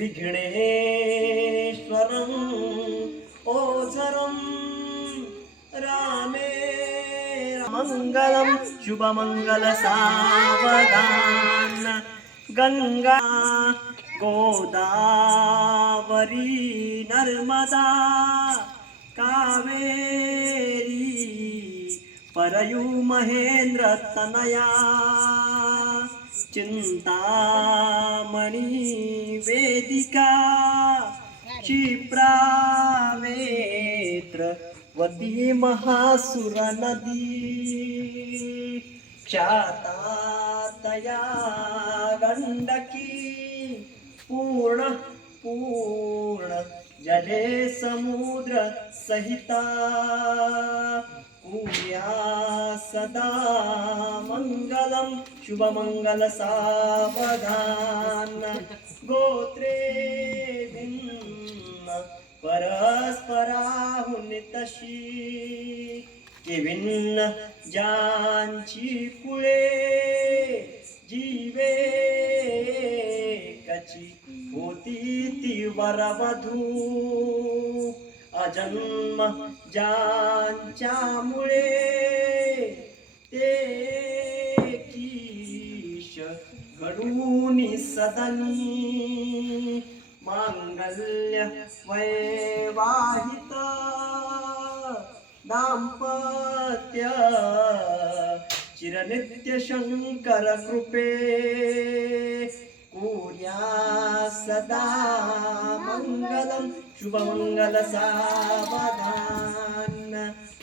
विघ्नेश्वरम् ओझरं रामे मङ्गलं शुभमङ्गलसावधान गङ्गा गोदावरी नर्मदा कावेरी परयू महेन्द्र तनया। चिन्तामणि वेदिका क्षिप्रावेत्र वती महासुरनदी क्षातातया गण्डकी पूर्ण पूर्ण जले समुद्र सहिता कुर्या सदा मङ्गलं शुभमङ्गल सावधान। गोत्रे भिन्न परस्पराहुन तशी। की पुळे ज्यांची कुळे जीवे कची होती ती वरवधू। अजन्म जानच्या मुळे सदनी माङ्गल्य वैवाहित दाम्पत्य चिरनित्य शंकर कृपे कुर्या सदा मङ्गलं शुभमङ्गल सावधान।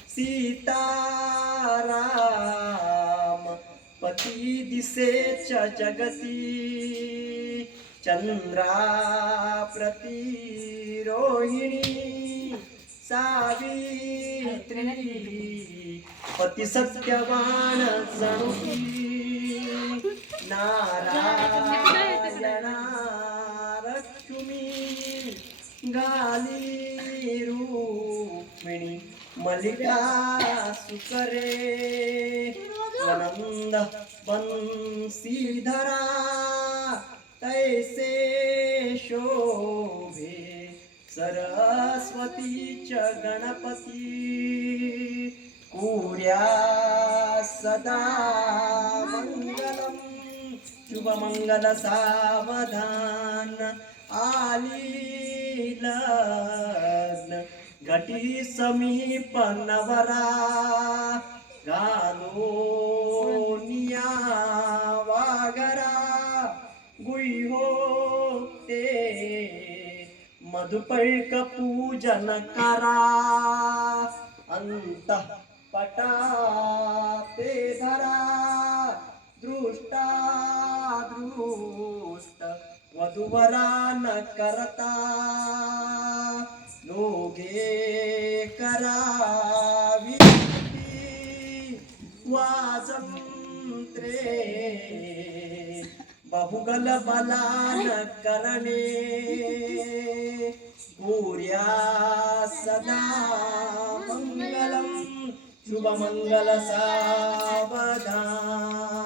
सीताराम पती दिसे च जगती। चन्द्रा प्रति रोहिणी सावित्री पतिसत्यवान सत्यवान जणुकी गाली रूक्मिणी मल्लिका सुकरे आनंद बंसीधरा तैसे शोभे सरस्वती च गणपती। कुर्या सदा मङ्गलं शुभमङ्गलसावधान सावधान आली लग्न घटी समीप नवरा। मधुपैक पूजन करा। अंत पटा ते धरा। दृष्टा दृष्ट वधुवरा न करता। लोगे करावी वाजंत्रे बहुगल बलान करणे. कुर्या सदा मङ्गलं शुभमंगल सावधान.